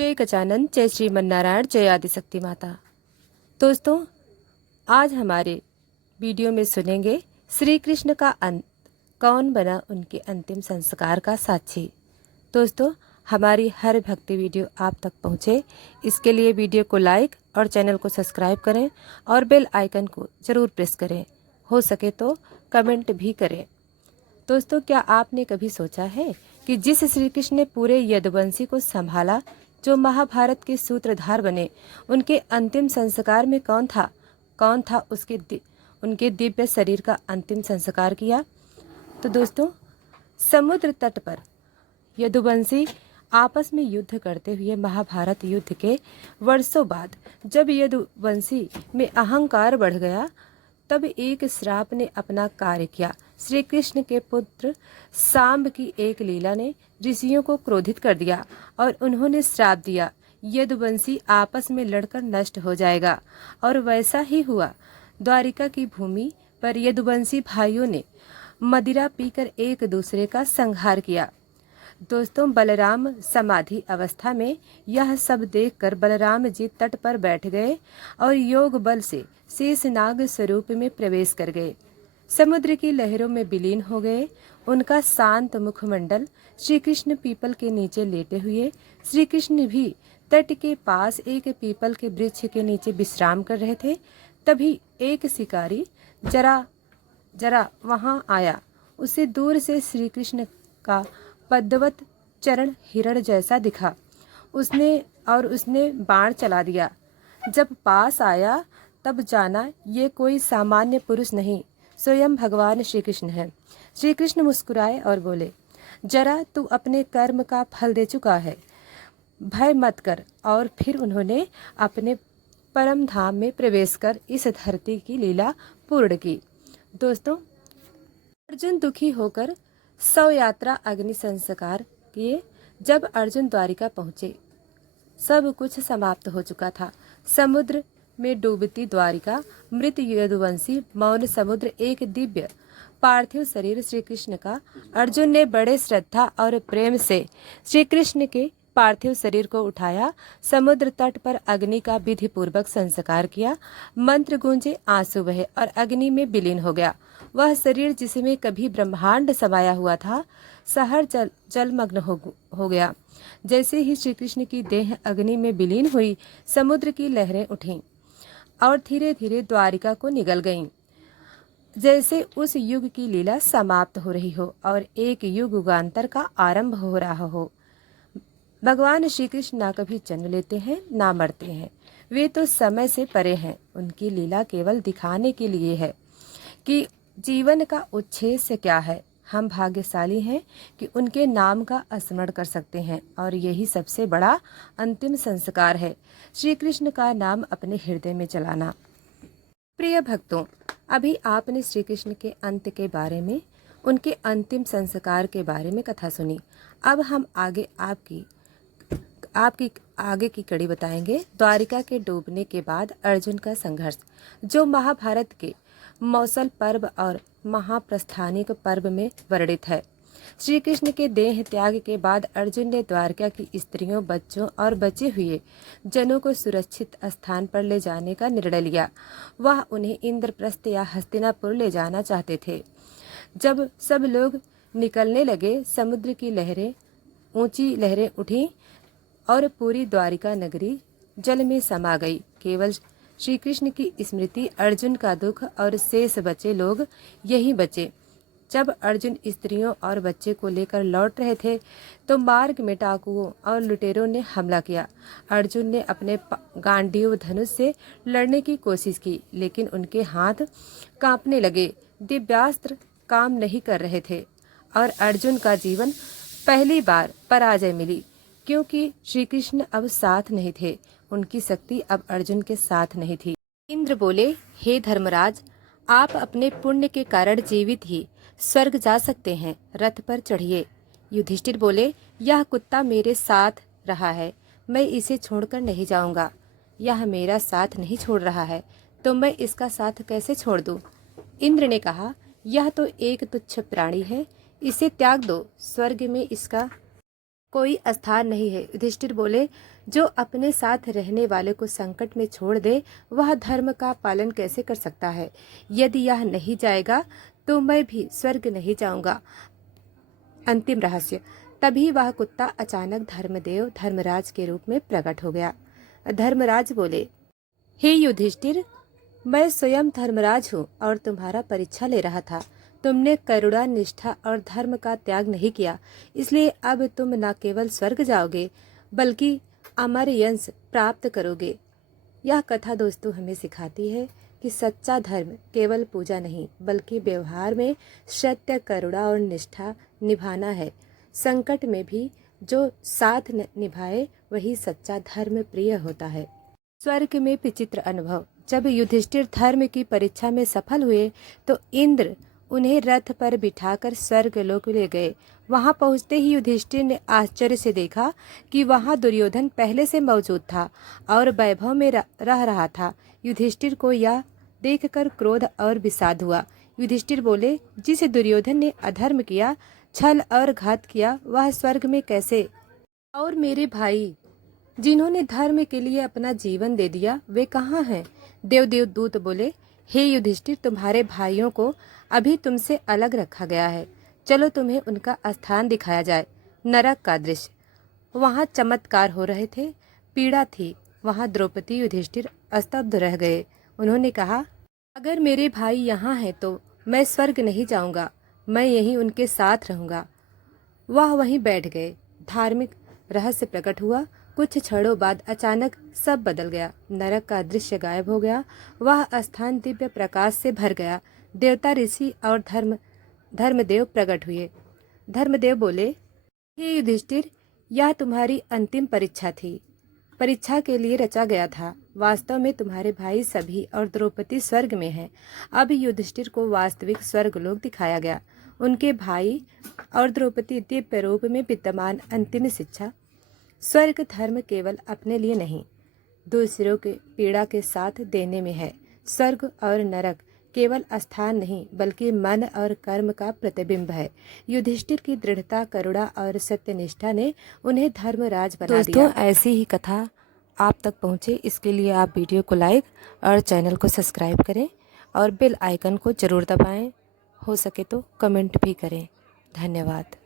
जय गजानन, जय श्रीमन्नारायण, जय आदिशक्ति माता। दोस्तों, आज हमारे वीडियो में सुनेंगे श्री कृष्ण का अंत, कौन बना उनके अंतिम संस्कार का साक्षी। दोस्तों, हमारी हर भक्ति वीडियो आप तक पहुँचे, इसके लिए वीडियो को लाइक और चैनल को सब्सक्राइब करें और बेल आइकन को ज़रूर प्रेस करें। हो सके तो कमेंट भी करें। दोस्तों, क्या आपने कभी सोचा है कि जिस श्री कृष्ण ने पूरे यदुवंशी को संभाला, जो महाभारत के सूत्रधार बने, उनके अंतिम संस्कार में कौन था उनके दिव्य शरीर का अंतिम संस्कार किया? तो दोस्तों, समुद्र तट पर यदुवंशी आपस में युद्ध करते हुए महाभारत युद्ध के वर्षों बाद जब यदुवंशी में अहंकार बढ़ गया, तब एक श्राप ने अपना कार्य किया। श्री कृष्ण के पुत्र सांब की एक लीला ने ऋषियों को क्रोधित कर दिया और उन्होंने श्राप दिया, यदुवंशी आपस में लड़कर नष्ट हो जाएगा। और वैसा ही हुआ। द्वारिका की भूमि पर यदुवंशी भाइयों ने मदिरा पीकर एक दूसरे का संहार किया। दोस्तों, बलराम समाधि अवस्था में यह सब देखकर बलराम जी तट पर बैठ गए और योग बल से शेषनाग स्वरूप में प्रवेश कर गए। समुद्र की लहरों में विलीन हो गए। उनका शांत मुखमंडल श्री कृष्ण पीपल के नीचे लेटे हुए। श्री कृष्ण भी तट के पास एक पीपल के वृक्ष के नीचे विश्राम कर रहे थे। तभी एक शिकारी जरा वहां आया। उसे दूर से श्री कृष्ण का पद्मवत चरण हिरण जैसा दिखा। उसने बाण चला दिया। जब पास आया तब जाना ये कोई सामान्य पुरुष नहीं, स्वयं भगवान श्री कृष्ण है। श्री कृष्ण मुस्कुराए और बोले, जरा तू अपने कर्म का फल दे चुका है, भय मत कर। और फिर उन्होंने अपने परम धाम में प्रवेश कर इस धरती की लीला पूर्ण की। दोस्तों, अर्जुन दुखी होकर 100 यात्रा अग्नि संस्कार किए। जब अर्जुन द्वारिका पहुँचे, सब कुछ समाप्त हो चुका था। समुद्र में डूबती द्वारिका, मृत यदुवंशी, मौन समुद्र, एक दिव्य पार्थिव शरीर श्री कृष्ण का। अर्जुन ने बड़े श्रद्धा और प्रेम से श्री कृष्ण के पार्थिव शरीर को उठाया, समुद्र तट पर अग्नि का विधि पूर्वक संस्कार किया। मंत्र गूंजे, आंसू बहे और अग्नि में विलीन हो गया। वह शरीर जिसमें कभी ब्रह्मांड समाया हुआ था, सहर जलमग्न हो गया। जैसे ही श्री कृष्ण की देह अग्नि में विलीन हुई, समुद्र की लहरें उठीं और धीरे धीरे द्वारिका को निगल गईं, जैसे उस युग की लीला समाप्त हो रही हो और एक युगांतर का आरंभ हो रहा हो। भगवान श्री कृष्ण ना कभी जन्म लेते हैं ना मरते हैं, वे तो समय से परे हैं। उनकी लीला केवल दिखाने के लिए है कि जीवन का उद्देश्य क्या है। हम भाग्यशाली हैं कि उनके नाम का स्मरण कर सकते हैं और यही सबसे बड़ा अंतिम संस्कार है, श्री कृष्ण का नाम अपने हृदय में चलाना। प्रिय भक्तों, अभी आपने श्री कृष्ण के अंत के बारे में, उनके अंतिम संस्कार के बारे में कथा सुनी। अब हम आपकी आगे की कड़ी बताएंगे। द्वारिका के डूबने के बाद अर्जुन का संघर्ष, जो महाभारत के मौसल पर्व और महाप्रस्थानिक पर्व में वर्णित है। श्री कृष्ण के देह त्याग के बाद अर्जुन ने द्वारका की स्त्रियों, बच्चों और बचे हुए जनों को सुरक्षित स्थान पर ले जाने का निर्णय लिया। वह उन्हें इंद्रप्रस्थ या हस्तिनापुर ले जाना चाहते थे। जब सब लोग निकलने लगे, समुद्र की ऊंची लहरें उठी और पूरी द्वारिका नगरी जल में समा गई। केवल श्री कृष्ण की स्मृति, अर्जुन का दुख और शेष बचे लोग यहीं बचे। जब अर्जुन स्त्रियों और बच्चे को लेकर लौट रहे थे, तो मार्ग में डाकुओं और लुटेरों ने हमला किया। अर्जुन ने अपने गांडीव धनुष से लड़ने की कोशिश की, लेकिन उनके हाथ कांपने लगे। दिव्यास्त्र काम नहीं कर रहे थे और अर्जुन का जीवन पहली बार पराजय मिली, क्योंकि श्री कृष्ण अब साथ नहीं थे। उनकी शक्ति अब अर्जुन के साथ नहीं थी। इंद्र बोले, हे धर्मराज, आप अपने पुण्य के कारण जीवित ही स्वर्ग जा सकते हैं, रथ पर चढ़िए। युधिष्ठिर बोले, यह कुत्ता मेरे साथ रहा है, मैं इसे छोड़कर नहीं जाऊंगा। यह मेरा साथ नहीं छोड़ रहा है, तो मैं इसका साथ कैसे छोड़ दूं? इंद्र ने कहा, यह तो एक तुच्छ प्राणी है, इसे त्याग दो, स्वर्ग में इसका कोई स्थान नहीं है। युधिष्ठिर बोले, जो अपने साथ रहने वाले को संकट में छोड़ दे वह धर्म का पालन कैसे कर सकता है। यदि यह नहीं जाएगा तो मैं भी स्वर्ग नहीं जाऊंगा। अंतिम रहस्य। तभी वह कुत्ता अचानक धर्मदेव धर्मराज के रूप में प्रकट हो गया। धर्मराज बोले, हे युधिष्ठिर, मैं स्वयं धर्मराज हूँ और तुम्हारा परीक्षा ले रहा था। तुमने करुणा, निष्ठा और धर्म का त्याग नहीं किया, इसलिए अब तुम न केवल स्वर्ग जाओगे बल्कि अमर यश प्राप्त करोगे। यह कथा दोस्तों हमें सिखाती है कि सच्चा धर्म केवल पूजा नहीं बल्कि व्यवहार में सत्य, करुणा और निष्ठा निभाना है। संकट में भी जो साथ निभाए वही सच्चा धर्म प्रिय होता है। स्वर्ग में विचित्र अनुभव। जब युधिष्ठिर धर्म की परीक्षा में सफल हुए तो इंद्र उन्हें रथ पर बिठाकर स्वर्ग लोक ले गए। वहां पहुंचते ही युधिष्ठिर ने आश्चर्य से देखा कि वहां दुर्योधन पहले से मौजूद था और वैभव में रह रहा था। युधिष्ठिर को यह देखकर क्रोध और विषाद हुआ। युधिष्ठिर बोले, जिस दुर्योधन ने अधर्म किया, छल और घात किया, वह स्वर्ग में कैसे? और मेरे भाई जिन्होंने धर्म के लिए अपना जीवन दे दिया, वे कहाँ हैं? देवदूत बोले, हे युधिष्ठिर, तुम्हारे भाइयों को अभी तुमसे अलग रखा गया है। चलो तुम्हें उनका स्थान दिखाया जाए। नरक का दृश्य। वहाँ चमत्कार हो रहे थे, पीड़ा थी। वहाँ द्रौपदी, युधिष्ठिर स्तब्ध रह गए। उन्होंने कहा, अगर मेरे भाई यहाँ हैं तो मैं स्वर्ग नहीं जाऊँगा, मैं यहीं उनके साथ रहूँगा। वह वहीं बैठ गए। धार्मिक रहस्य प्रकट हुआ। कुछ क्षणों बाद अचानक सब बदल गया। नरक का दृश्य गायब हो गया। वह स्थान दिव्य प्रकाश से भर गया। देवता, ऋषि और धर्मदेव प्रकट हुए। धर्मदेव बोले, हे युधिष्ठिर, यह तुम्हारी अंतिम परीक्षा थी। परीक्षा के लिए रचा गया था। वास्तव में तुम्हारे भाई सभी और द्रौपदी स्वर्ग में हैं। अब युधिष्ठिर को वास्तविक स्वर्ग लोक दिखाया गया। उनके भाई और द्रौपदी दिव्य रूप में विद्यमान। अंतिम शिक्षा। स्वर्ग धर्म केवल अपने लिए नहीं, दूसरों के पीड़ा के साथ देने में है। स्वर्ग और नरक केवल स्थान नहीं बल्कि मन और कर्म का प्रतिबिंब है। युधिष्ठिर की दृढ़ता, करुणा और सत्यनिष्ठा ने उन्हें धर्मराज बना दिया। दोस्तों, ऐसी ही कथा आप तक पहुँचे, इसके लिए आप वीडियो को लाइक और चैनल को सब्सक्राइब करें और बेल आइकन को जरूर दबाएं। हो सके तो कमेंट भी करें। धन्यवाद।